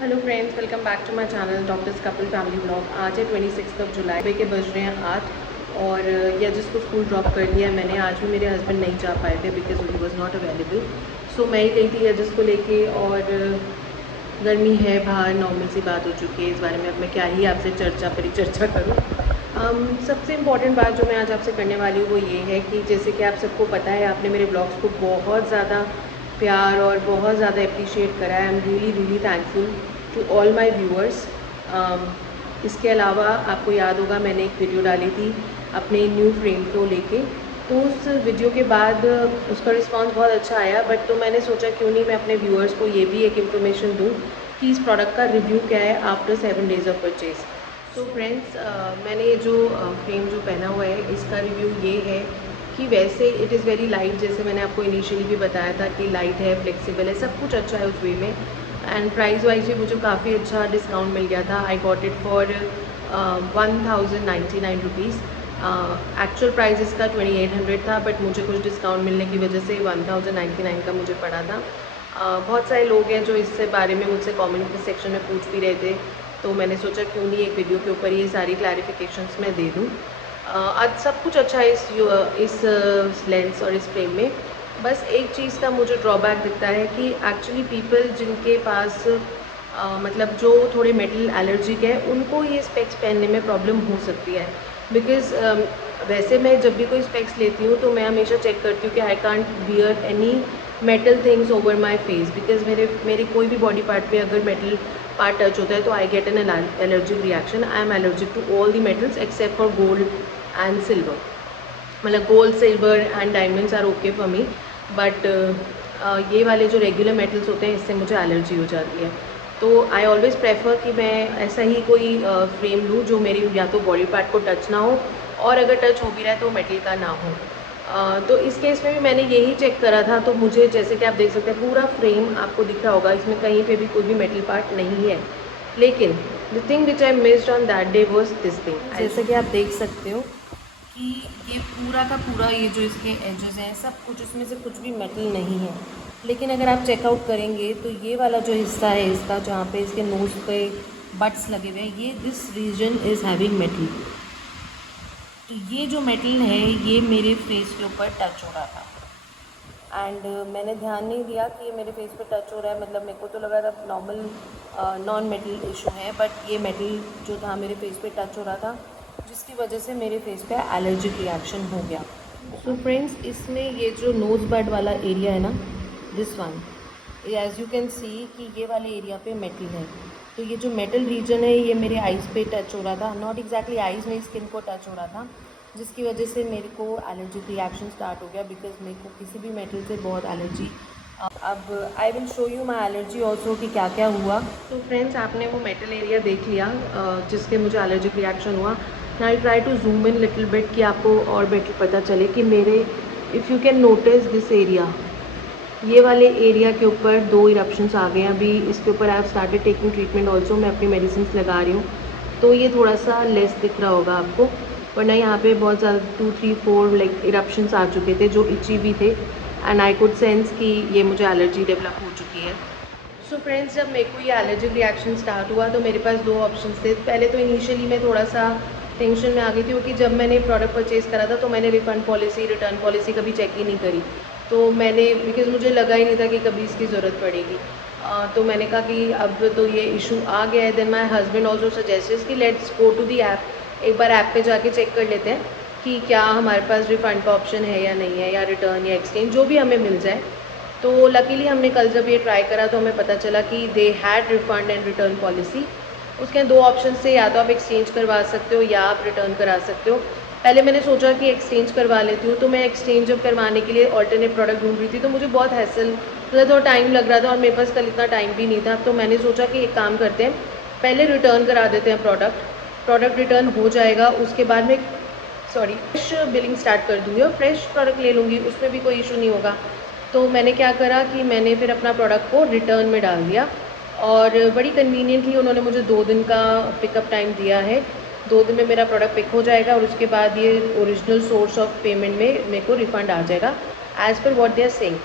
Hello friends, welcome back to my channel doctors couple family blog. आज है 26 जुलाई, सुबह के बज रहे हैं 8 और यजस को स्कूल ड्रॉप कर दिया मैंने। आज भी मेरे हस्बैंड नहीं जा पाए थे because he was not available. So मैं ही गई थी यजस को लेके और गर्मी है बाहर, नॉर्मल सी बात हो चुकी है। इस बारे में अब मैं क्या ही आपसे परिचर्चा करूँ। सबसे इम्पॉर्टेंट बात जो मैं आज आपसे करने वाली हूँ वो ये है कि जैसे कि आप सबको पता है, आपने मेरे ब्लॉग्स को बहुत ज़्यादा प्यार और बहुत ज़्यादा अप्रिशिएट करा है। I am really really thankful to all my viewers. इसके अलावा आपको याद होगा मैंने एक वीडियो डाली थी अपने न्यू फ्रेम को लेके, तो उस वीडियो के बाद उसका रिस्पांस बहुत अच्छा आया। बट तो मैंने सोचा क्यों नहीं मैं अपने व्यूअर्स को ये भी एक इन्फॉर्मेशन दूँ कि इस प्रोडक्ट का रिव्यू क्या है आफ्टर 7 डेज़ ऑफ परचेज़। तो फ्रेंड्स, मैंने ये जो फ्रेम जो पहना हुआ है इसका रिव्यू ये है कि वैसे इट इज़ वेरी लाइट, जैसे मैंने आपको इनिशियली भी बताया था कि लाइट है, फ्लेक्सिबल है, सब कुछ अच्छा है उस वे में। एंड प्राइस वाइज भी मुझे काफ़ी अच्छा डिस्काउंट मिल गया था। I got it for 1099 rupees. Actual price इसका 2800 था, बट मुझे कुछ डिस्काउंट मिलने की वजह से 1099 का मुझे पड़ा था। बहुत सारे लोग हैं जो इससे बारे में मुझसे कमेंट सेक्शन में पूछ भी रहे थे, तो मैंने सोचा क्यों नहीं एक वीडियो के ऊपर ये सारी क्लैरिफिकेशंस मैं दे दूँ। आज सब कुछ अच्छा है इस लेंस और इस फ्रेम में। बस एक चीज़ का मुझे ड्रॉबैक दिखता है कि एक्चुअली पीपल जिनके पास मतलब जो थोड़े मेटल एलर्जिक है उनको ये स्पेक्स पहनने में प्रॉब्लम हो सकती है। बिकॉज़ वैसे मैं जब भी कोई स्पेक्स लेती हूँ तो मैं हमेशा चेक करती हूँ कि I can't wear any metal things over my face, because मेरे कोई भी बॉडी पार्ट में अगर मेटल पार्ट टच होता है तो I get an allergic reaction. I am allergic to all the metals except for gold and silver. मतलब gold, silver and diamonds are okay for me, but ये वाले जो regular metals होते हैं इससे मुझे एलर्जी हो जाती है। तो आई ऑलवेज़ प्रेफर कि मैं ऐसा ही कोई फ्रेम लूँ जो मेरी या तो बॉडी पार्ट को टच ना हो, और अगर टच हो भी रहा है तो मेटल का ना हो। तो इस केस में भी मैंने यही चेक करा था, तो मुझे जैसे कि आप देख सकते हैं पूरा फ्रेम आपको दिख रहा होगा, इसमें कहीं पे भी कोई भी मेटल पार्ट नहीं है। लेकिन the thing which I missed on that day was this thing. जैसे कि आप देख सकते हो कि ये पूरा का पूरा, ये जो इसके एजेस हैं सब कुछ, इसमें से कुछ भी मेटल नहीं है। लेकिन अगर आप चेकआउट करेंगे तो ये वाला जो हिस्सा है इसका, जहाँ पे इसके नोज़ पे बट्स लगे हुए हैं, ये this region is having metal. तो ये जो मेटल है ये मेरे फेस के ऊपर टच हो रहा था, एंड मैंने ध्यान नहीं दिया कि ये मेरे फेस पे टच हो रहा है। मतलब मेरे को तो लगा था नॉर्मल नॉन मेटल इशू है, बट ये मेटल जो था मेरे फेस पे टच हो रहा था, जिसकी वजह से मेरे फेस पे एलर्जिक रिएक्शन हो गया। सो फ्रेंड्स, इसमें ये जो नोज़ बड वाला एरिया है ना, this one, as you can see कि ये वाले एरिया पे मेटल है। तो ये जो मेटल रीजन है ये मेरे आइज़ पे टच हो रहा था, नॉट एग्जैक्टली आइज़, में स्किन को टच हो रहा था, जिसकी वजह से मेरे को एलर्जिक रिएक्शन स्टार्ट हो गया। बिकॉज मेरे को किसी भी मेटल से बहुत एलर्जी। अब I will show you my allergy also कि क्या क्या हुआ। तो फ्रेंड्स, आपने वो मेटल एरिया देख लिया जिसके मुझे एलर्जिक रिएक्शन हुआ। I try to zoom in little bit कि आपको और बेटर पता चले कि मेरे, if you can notice this area, ये वाले एरिया के ऊपर 2 इरप्शंस आ गए हैं। अभी इसके ऊपर I have started taking treatment also, मैं अपनी मेडिसिन लगा रही हूँ, तो ये थोड़ा सा लेस दिख रहा होगा आपको, वरना यहाँ पे बहुत ज़्यादा 2, 3, 4 लाइक इरप्शंस आ चुके थे जो इची भी थे, एंड आई कुड सेंस कि ये मुझे एलर्जी डेवलप हो चुकी है। सो फ्रेंड्स, जब मेरे को ये एलर्जिक रिएक्शन स्टार्ट हुआ तो मेरे पास 2 ऑप्शंस थे। पहले तो इनिशियली मैं थोड़ा सा टेंशन में आ गई थी, क्योंकि जब मैंने प्रोडक्ट परचेज़ करा था तो मैंने रिफ़ंड पॉलिसी, रिटर्न पॉलिसी कभी चेक ही नहीं करी। तो मैंने, बिकॉज़ मुझे लगा ही नहीं था कि कभी इसकी ज़रूरत पड़ेगी। तो मैंने कहा कि अब तो ये इशू आ गया है। Then my husband also suggested कि let's go to the app, एक बार ऐप पे जाके चेक कर लेते हैं कि क्या हमारे पास रिफ़ंड का ऑप्शन है या नहीं है, या रिटर्न या एक्सचेंज जो भी हमें मिल जाए। तो लकीली हमने कल जब ये ट्राई करा तो हमें पता चला कि they had refund and return policy. उसके 2 ऑप्शन से, या तो आप एक्सचेंज करवा सकते हो या आप रिटर्न करा सकते हो। पहले मैंने सोचा कि एक्सचेंज करवा लेती हूँ, तो मैं एक्सचेंज जब करवाने के लिए ऑल्टरनेट प्रोडक्ट ढूंढ रही थी तो मुझे बहुत हैसल, मतलब थोड़ा टाइम लग रहा था, और मेरे पास कल इतना टाइम भी नहीं था। तो मैंने सोचा कि एक काम करते हैं, पहले रिटर्न करा देते हैं प्रोडक्ट रिटर्न हो जाएगा, उसके बाद में फ्रेश बिलिंग स्टार्ट कर दूँगी और फ्रेश प्रोडक्ट ले लूँगी, उसमें भी कोई इशू नहीं होगा। तो मैंने क्या करा कि मैंने फिर अपना प्रोडक्ट को रिटर्न में डाल दिया, और बड़ी कन्वीनियंटली उन्होंने मुझे 2 दिन का पिकअप टाइम दिया है। 2 दिन में मेरा प्रोडक्ट पिक हो जाएगा और उसके बाद ये ओरिजिनल सोर्स ऑफ पेमेंट में मेरे को रिफ़ंड आ जाएगा, as per what they are saying.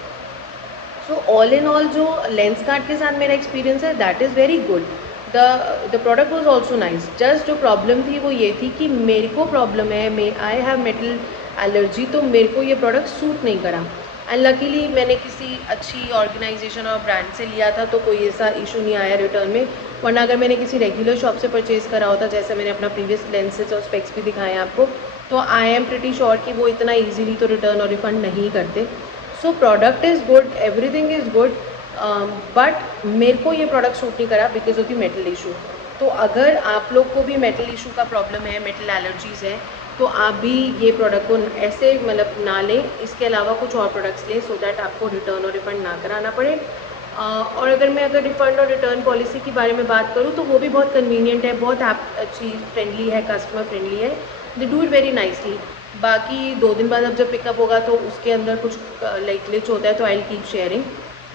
So all in all जो लेंस कार्ड के साथ मेरा एक्सपीरियंस है that is very good. The product was also nice. Just जो प्रॉब्लम थी वो ये थी कि मेरे को प्रॉब्लम है, आई हैव मेटल एलर्जी, तो मेरे को ये प्रोडक्ट सूट नहीं करा. एंड लकीली मैंने किसी अच्छी ऑर्गेनाइजेशन और ब्रांड से लिया था तो कोई ऐसा इशू नहीं आया रिटर्न में. वरना अगर मैंने किसी रेगुलर शॉप से परचेज़ करा होता, जैसे मैंने अपना प्रीवियस लेंसेज और स्पेक्स भी दिखाए हैं आपको, तो आई एम प्रिटी श्योर कि वो इतना ईजीली तो रिटर्न और रिफ़ंड नहीं करते. So product is good, everything is good, but मेरे को ये प्रोडक्ट सूट नहीं करा because of the metal issue. तो अगर आप लोग को भी मेटल इशू का प्रॉब्लम है, मेटल एलर्जीज़ है, तो आप भी ये प्रोडक्ट को ऐसे मतलब ना लें. इसके अलावा कुछ और प्रोडक्ट्स लें सो दैट आपको रिटर्न और रिफ़ंड ना कराना पड़े. और अगर रिफ़ंड और रिटर्न पॉलिसी के बारे में बात करूँ तो वो भी बहुत कन्वीनियंट है, बहुत अच्छी फ्रेंडली है, कस्टमर फ्रेंडली है. They do it very nicely. बाकी 2 दिन बाद अब जब पिकअप होगा तो उसके अंदर कुछ लाइक ग्लिच होता है तो I will keep sharing.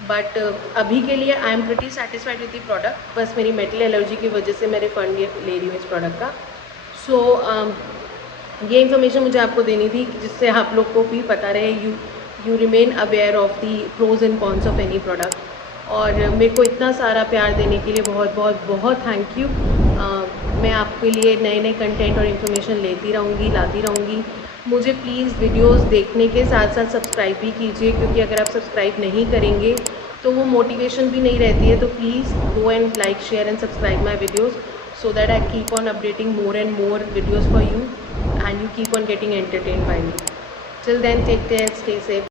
But अभी के लिए I am pretty satisfied with the product. बस मेरी मेटल एलर्जी की वजह से मैं रिफ़ंड ले रही हूँ इस प्रोडक्ट का. सो ये इन्फॉर्मेशन मुझे आपको देनी थी जिससे आप लोग को भी पता रहे, you remain aware of the pros and cons of any product. और मेरे को इतना सारा प्यार देने के लिए बहुत बहुत बहुत थैंक यू. मैं आपके लिए नए नए कंटेंट और इन्फॉर्मेशन लेती रहूँगी, लाती रहूँगी. मुझे प्लीज़ वीडियोस देखने के साथ साथ सब्सक्राइब भी कीजिए, क्योंकि अगर आप सब्सक्राइब नहीं करेंगे तो वो मोटिवेशन भी नहीं रहती है. तो please go and like, share and subscribe my videos so that I keep on updating more and more videos for you and you keep on getting entertained by me. Till then, take care, stay safe.